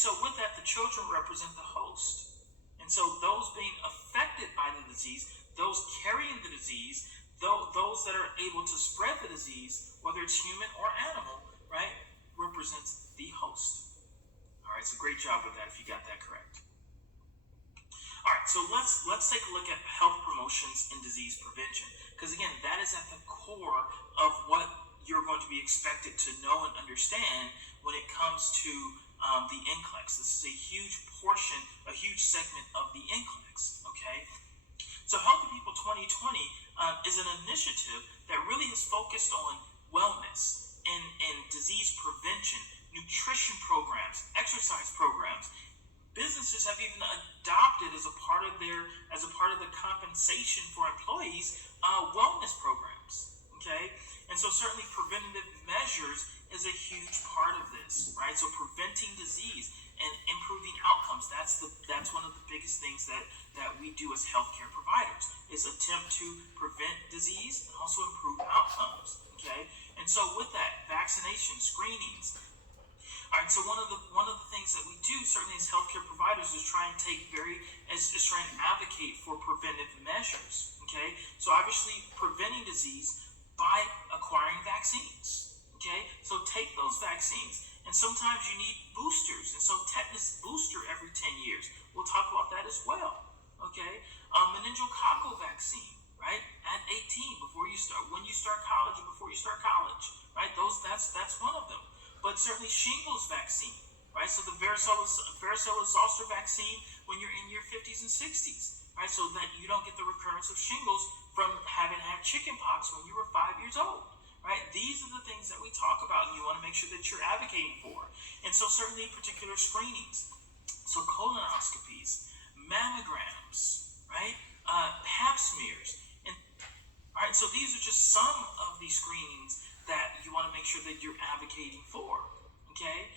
so with that, the children represent the host. And so those being affected by the disease, those carrying the disease, those that are able to spread the disease, whether it's human or animal, right, represents the host. All right, so great job with that if you got that correct. All right, so let's take a look at health promotions and disease prevention, because again, that is at the core of what you're going to be expected to know and understand when it comes to the NCLEX. This is a huge portion, a huge segment of the NCLEX, okay? So Healthy People 2020 is an initiative that really is focused on wellness and disease prevention, nutrition programs, exercise programs. Businesses have even adopted as a part of the compensation for employees, wellness programs, okay? And so certainly preventative measures is a huge part of this, right? So preventing disease and improving outcomes, that's one of the biggest things that we do as healthcare providers, is attempt to prevent disease and also improve outcomes, okay? And so with that, vaccination, screenings. All right, so one of the things that we do certainly as healthcare providers is try and advocate for preventive measures, okay? So obviously preventing disease by acquiring vaccines, okay? So take those vaccines, and sometimes you need boosters, and so tetanus booster every 10 years. We'll talk about that as well, okay? Meningococcal vaccine, right? At 18, when you start college or before you start college, right? That's one of them. But certainly shingles vaccine, right? So the varicella zoster vaccine when you're in your 50s and 60s, right? So that you don't get the recurrence of shingles from having had chickenpox when you were 5 years old, right? These are the things that we talk about, and you want to make sure that you're advocating for. And so certainly particular screenings, so colonoscopies, mammograms, right? Pap smears. And all right, so these are just some of these screenings that you want to make sure that you're advocating for, okay?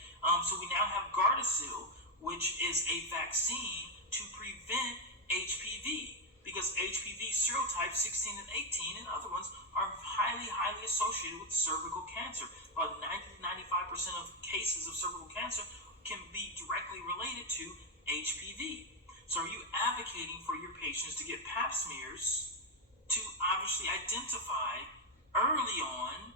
So we now have Gardasil, which is a vaccine to prevent HPV, because HPV serotypes 16 and 18 and other ones are highly associated with cervical cancer. About 90-95% of cases of cervical cancer can be directly related to HPV. So are you advocating for your patients to get Pap smears to obviously identify early on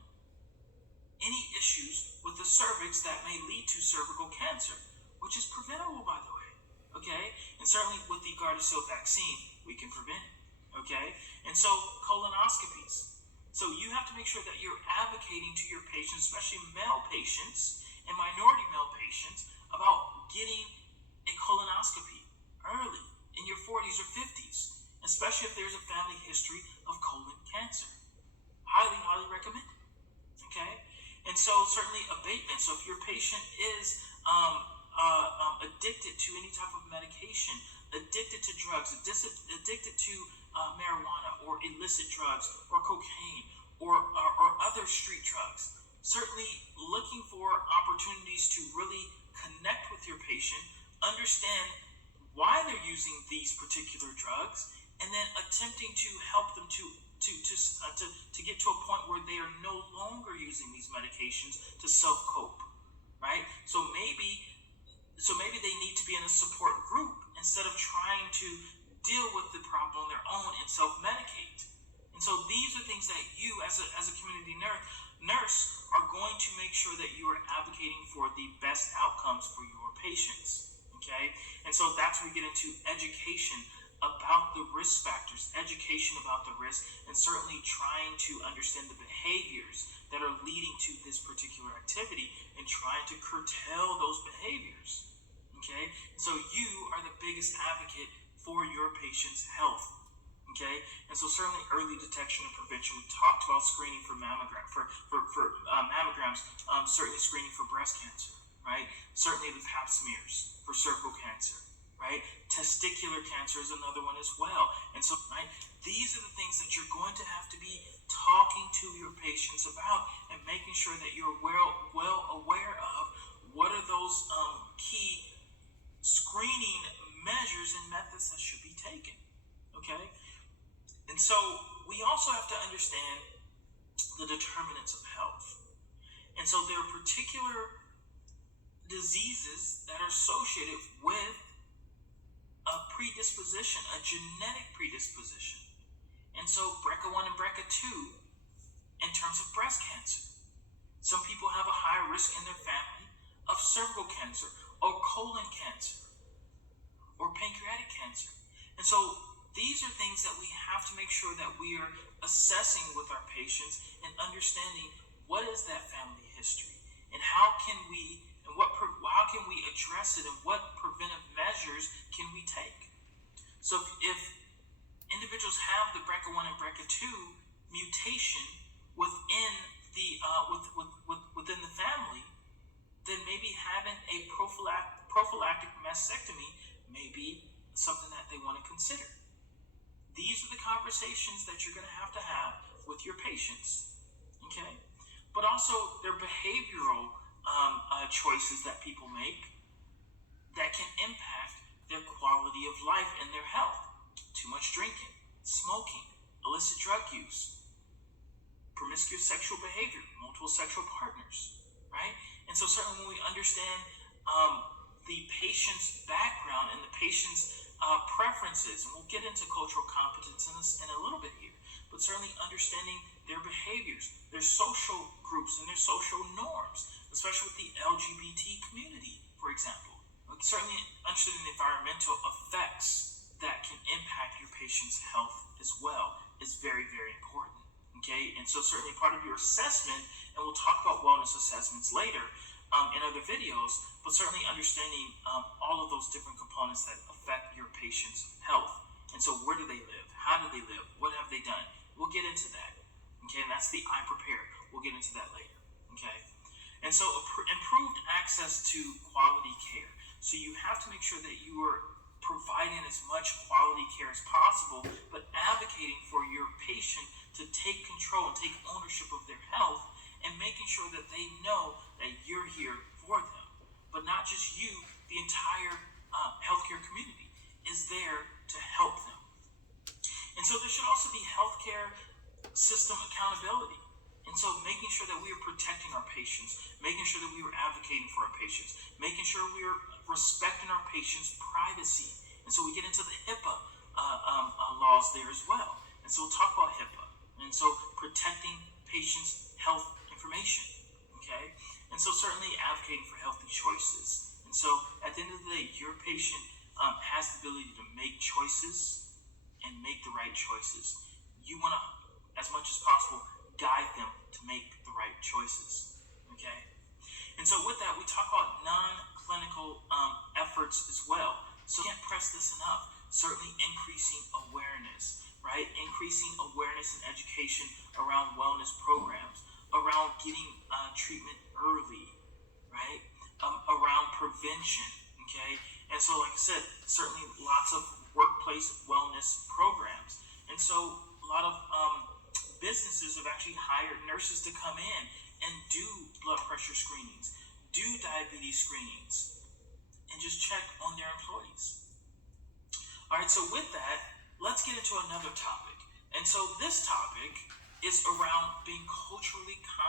any issues with the cervix that may lead to cervical cancer, which is preventable, by the way, okay? And certainly with the Gardasil vaccine, we can prevent it, okay? And so colonoscopies. So you have to make sure that you're advocating to your patients, especially male patients and minority male patients, about getting a colonoscopy early in your 40s or 50s, especially if there's a family history of colon cancer. Highly recommend it, okay? And so certainly abatement. So if your patient is addicted to any type of medication, addicted to drugs, addicted to marijuana or illicit drugs or cocaine or other street drugs, certainly looking for opportunities to really connect with your patient, understand why they're using these particular drugs, and then attempting to help them to get to a point where they are no longer using these medications to self-cope, right? So maybe they need to be in a support group instead of trying to deal with the problem on their own and self-medicate. And so these are things that you, as a community nurse, are going to make sure that you are advocating for the best outcomes for your patients, okay? And so that's where we get into education about the risk factors, education about the risk, and certainly trying to understand the behaviors that are leading to this particular activity and trying to curtail those behaviors, okay? So you are the biggest advocate for your patient's health, okay? And so certainly early detection and prevention. We talked about screening for mammograms, certainly screening for breast cancer, right? Certainly the Pap smears for cervical cancer, right? Testicular cancer is another one as well. And so, right, these are the things that you're going to have to be talking to your patients about and making sure that you're well aware of what are those key screening measures and methods that should be taken, okay? And so we also have to understand the determinants of health. And so there are particular diseases that are associated with a predisposition, a genetic predisposition. And so BRCA1 and BRCA2 in terms of breast cancer. Some people have a higher risk in their family of cervical cancer or colon cancer or pancreatic cancer. And so these are things that we have to make sure that we are assessing with our patients and understanding what is that family history and how can we address it and what preventive measures can we take. So if individuals have the BRCA1 and BRCA2 mutation within within the family, then maybe having a prophylactic mastectomy may be something that they want to consider. These are the conversations that you're going to have with your patients, okay? But also their behavioral choices that people make that can impact their quality of life and their health. Too much drinking, smoking, illicit drug use, promiscuous sexual behavior, multiple sexual partners, right? And so certainly when we understand the patient's background and the patient's preferences, and we'll get into cultural competence in a little bit here, but certainly understanding their behaviors, their social groups, and their social norms, especially with the LGBT community, for example. Certainly understanding the environmental effects that can impact your patient's health as well is very, very important. Okay, and so certainly part of your assessment, and we'll talk about wellness assessments later in other videos, but certainly understanding all of those different components that affect your patient's health. And so where do they live? How do they live? What have they done? We'll get into that. Okay, and that's the I Prepare. We'll get into that later. Okay, and so improved access to quality care. So you have to make sure that you are providing as much quality care as possible, but advocating for your patient to take control and take ownership of their health and making sure that they know that you're here for them. But not just you, the entire healthcare community is there to help them. And so there should also be healthcare system accountability. And so making sure that we are protecting our patients, making sure that we are advocating for our patients, making sure we are respecting our patients' privacy. And so we get into the HIPAA laws there as well. And so we'll talk about HIPAA. And so protecting patients' health information, okay? And so certainly advocating for healthy choices. And so at the end of the day, your patient has the ability to make choices and make the right choices. You want to, as much as possible, guide them to make the right choices, okay? And so with that, we talk about non-clinical efforts as well. So can't press this enough. Certainly increasing awareness, right? Increasing awareness and education around wellness programs, around getting treatment early, right? Around prevention, okay? And so, like I said, certainly lots of workplace wellness programs. And so a lot of businesses have actually hired nurses to come in and do blood pressure screenings, do diabetes screenings, and just check on their employees. All right, so with that, let's get into another topic. And so this topic is around being culturally competent